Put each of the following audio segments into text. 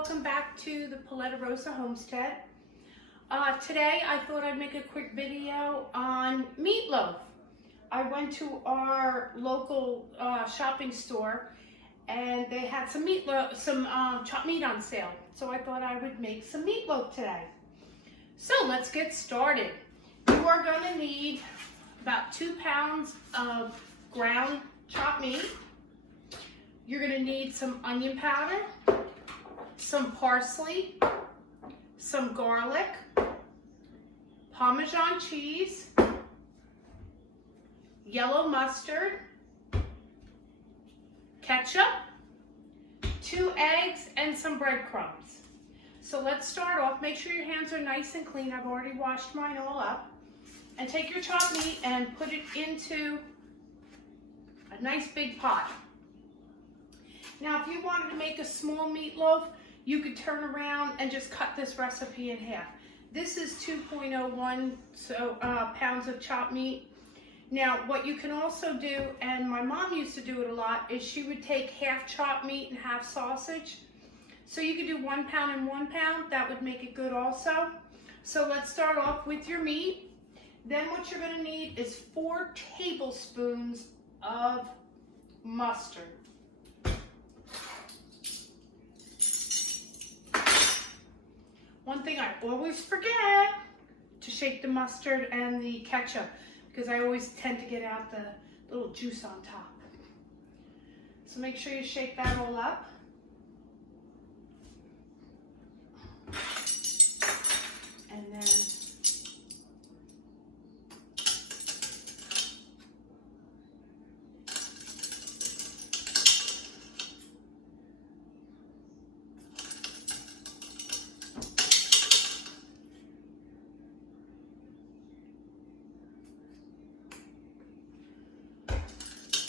welcome back to the Polettirosa Homestead. Today I thought I'd make a quick video on meatloaf. I went to our local shopping store and they had some meatloaf, some chopped meat on sale. So I thought I would make some meatloaf today. So let's get started. You are going to need about 2 pounds of ground chopped meat. You're going to need some onion powder, some parsley, some garlic, Parmesan cheese, yellow mustard, ketchup, 2 eggs, and some breadcrumbs. So let's start off. Make sure your hands are nice and clean. I've already washed mine all up. And take your chopped meat and put it into a nice big pot. Now, if you wanted to make a small meatloaf, you could turn around and just cut this recipe in half. This is 2.01 pounds of chopped meat. Now, what you can also do, and my mom used to do it a lot, is she would take half chopped meat and half sausage. So you could do 1 pound and 1 pound. That would make it good also. So let's start off with your meat. Then what you're going to need is 4 tablespoons of mustard. One thing I always forget, to shake the mustard and the ketchup, because I always tend to get out the little juice on top. So make sure you shake that all up. And then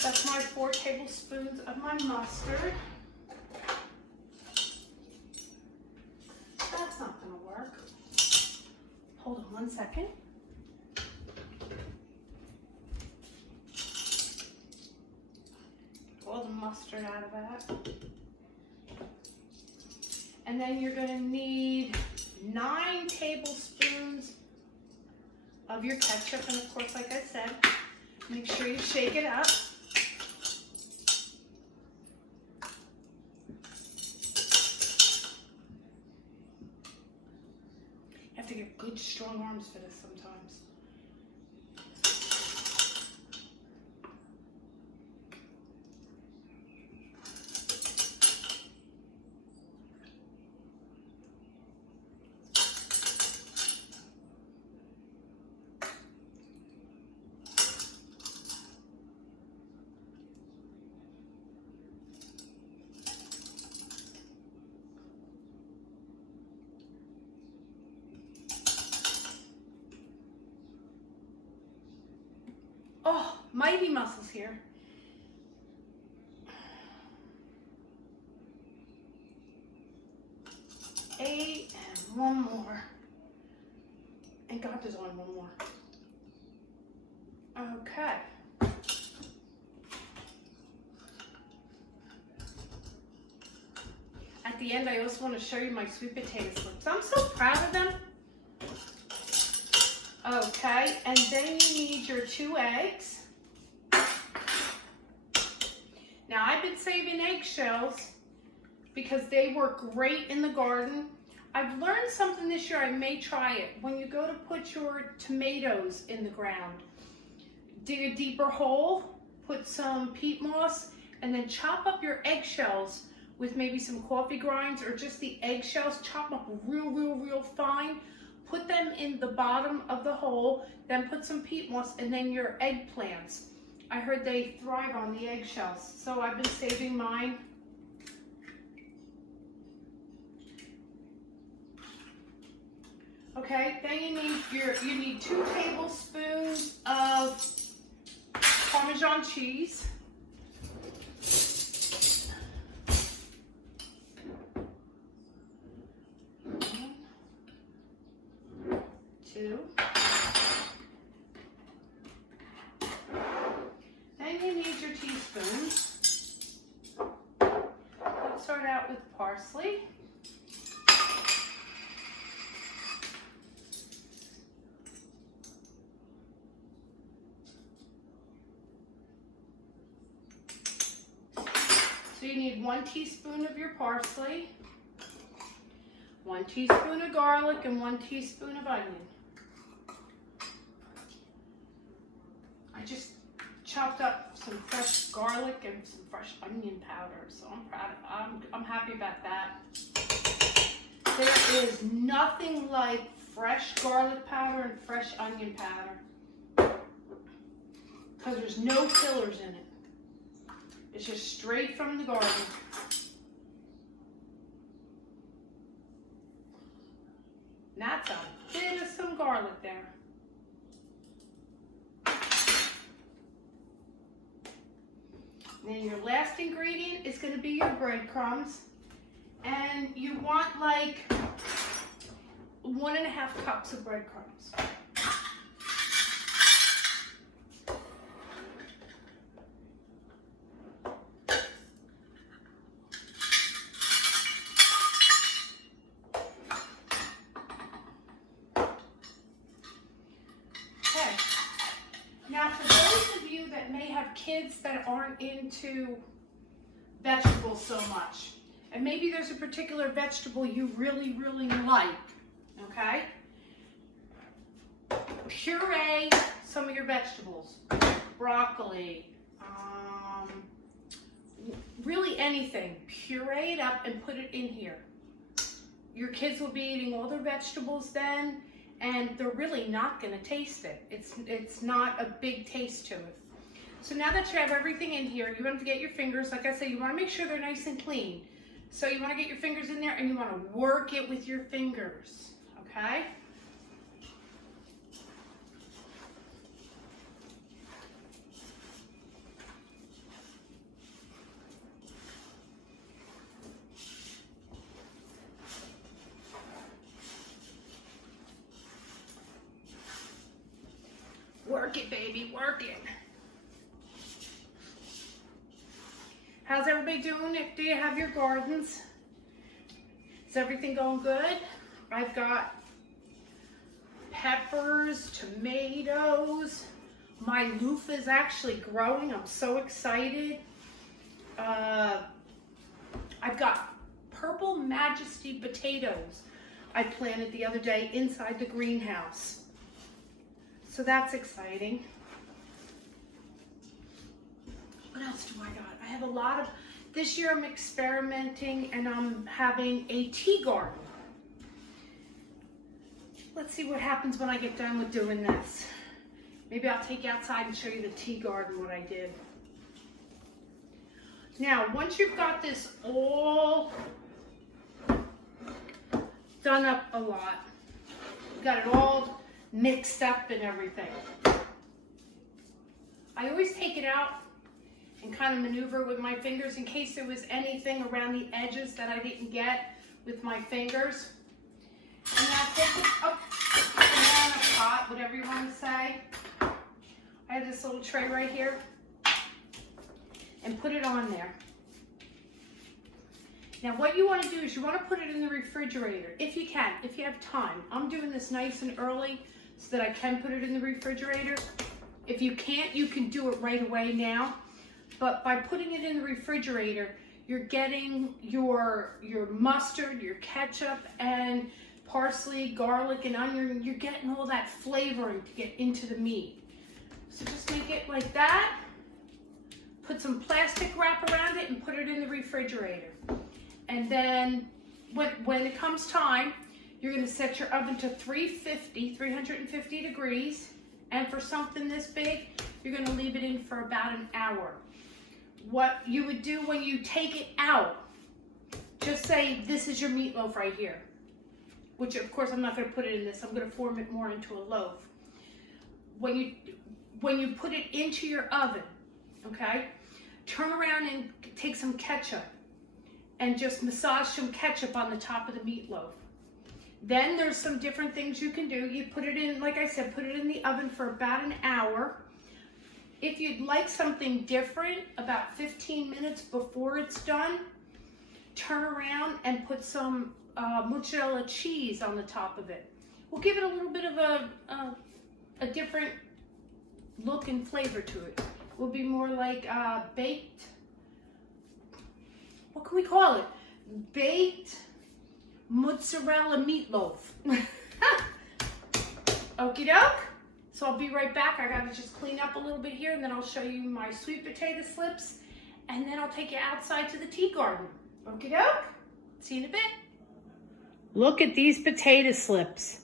that's my 4 tablespoons of my mustard. That's not going to work. Hold on 1 second. All the mustard out of that. And then you're going to need 9 tablespoons of your ketchup. And of course, like I said, make sure you shake it up. You have to get good strong arms for this sometimes. Oh, mighty muscles here. Eight and 1 more. And God, there's only 1 more. Okay. At the end, I also want to show you my sweet potato slips. I'm so proud of them. Okay, and then you need your 2 eggs. Now, I've been saving eggshells because they work great in the garden. I've learned something this year. I may try it. When you go to put your tomatoes in the ground, dig a deeper hole, put some peat moss, and then chop up your eggshells with maybe some coffee grinds or just the eggshells. Chop them up real fine. Put them in the bottom of the hole, then put some peat moss, and then your eggplants. I heard they thrive on the eggshells, so I've been saving mine. Okay, then you need 2 tablespoons of Parmesan cheese. 2. Then you need your teaspoons. Let's start out with parsley. So you need 1 teaspoon of your parsley, 1 teaspoon of garlic, and 1 teaspoon of onion. I just chopped up some fresh garlic and some fresh onion powder, so I'm happy about that. There is nothing like fresh garlic powder and fresh onion powder because there's no fillers in it. It's just straight from the garden. And that's a bit of some garlic there. Then your last ingredient is going to be your breadcrumbs. And you want like 1.5 cups of breadcrumbs. Okay. Now for those of you that may have kids that aren't into vegetables so much, and maybe there's a particular vegetable you really, really like, okay? Puree some of your vegetables. Broccoli, really anything. Puree it up and put it in here. Your kids will be eating all their vegetables then, and they're really not gonna taste it. It's not a big taste to it. So now that you have everything in here, you want to get your fingers, like I said, you wanna make sure they're nice and clean. So you want to get your fingers in there and you want to work it with your fingers, okay? Work it, baby, work it. How's everybody doing? Do you have your gardens? Is everything going good? I've got peppers, tomatoes. My loofah is actually growing. I'm so excited. I've got purple majesty potatoes I planted the other day inside the greenhouse. So that's exciting. What else do I got? I have a lot of, this year I'm experimenting and I'm having a tea garden. Let's see what happens when I get done with doing this. Maybe I'll take you outside and show you the tea garden, what I did. Now, once you've got this all done up a lot, you got it all mixed up and everything, I always take it out and kind of maneuver with my fingers in case there was anything around the edges that I didn't get with my fingers. And now take it up in a pot, whatever you want to say. I have this little tray right here and put it on there. Now what you want to do is you want to put it in the refrigerator if you can, if you have time. I'm doing this nice and early so that I can put it in the refrigerator. If you can't, you can do it right away now. But by putting it in the refrigerator, you're getting your mustard, your ketchup, and parsley, garlic, and onion. You're getting all that flavoring to get into the meat. So just make it like that. Put some plastic wrap around it and put it in the refrigerator. And then when it comes time, you're going to set your oven to 350 degrees. And for something this big, you're going to leave it in for about an hour. What you would do when you take it out, just say this is your meatloaf right here, which of course I'm not going to put it in this. I'm going to form it more into a loaf. When you put it into your oven, okay, turn around and take some ketchup and just massage some ketchup on the top of the meatloaf. Then there's some different things you can do. You put it in, like I said, put it in the oven for about an hour. If you'd like something different, about 15 minutes before it's done, turn around and put some mozzarella cheese on the top of it. We'll give it a little bit of a different look and flavor to it. It will be more like baked what can we call it? Baked mozzarella meatloaf. Okie doke. So I'll be right back. I gotta just clean up a little bit here, and then I'll show you my sweet potato slips, and then I'll take you outside to the tea garden. Okie doke. See you in a bit. Look at these potato slips.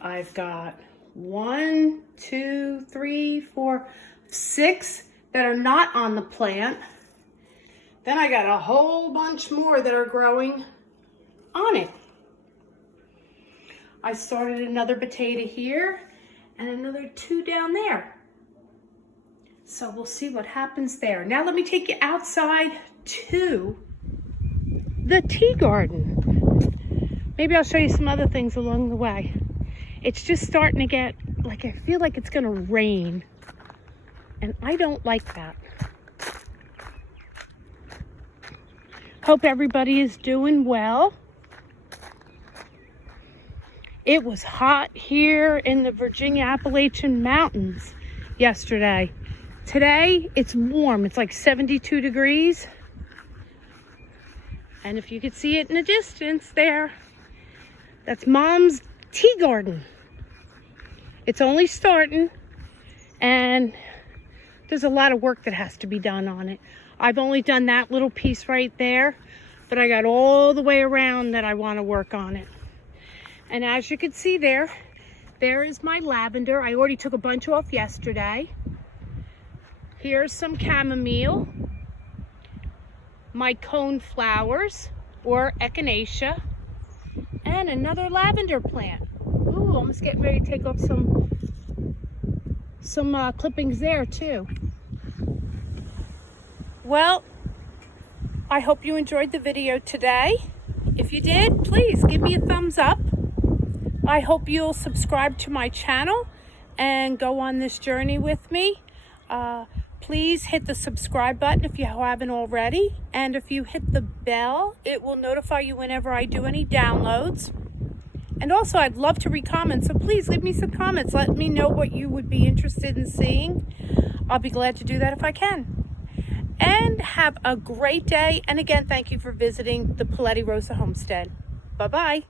I've got 1, 2, 3, 4, 6 that are not on the plant. Then I got a whole bunch more that are growing on it. I started another potato here and another 2 down there. So we'll see what happens there. Now let me take you outside to the tea garden. Maybe I'll show you some other things along the way. It's just starting to get, like, I feel like it's gonna rain. And I don't like that. Hope everybody is doing well. It was hot here in the Virginia Appalachian Mountains yesterday. Today, it's warm. It's like 72 degrees. And if you could see it in the distance there, that's Mom's tea garden. It's only starting, and there's a lot of work that has to be done on it. I've only done that little piece right there, but I got all the way around that I want to work on it. And as you can see there is my lavender. I already took a bunch off yesterday. Here's some chamomile, my cone flowers, or echinacea, and another lavender plant. Ooh, almost getting ready to take off some clippings there too. Well, I hope you enjoyed the video today. If you did, please give me a thumbs up. I hope you'll subscribe to my channel and go on this journey with me. Please hit the subscribe button if you haven't already. And if you hit the bell, it will notify you whenever I do any downloads. And also, I'd love to read comments, so please leave me some comments. Let me know what you would be interested in seeing. I'll be glad to do that if I can. And have a great day. And again, thank you for visiting the Polettirosa Homestead. Bye-bye.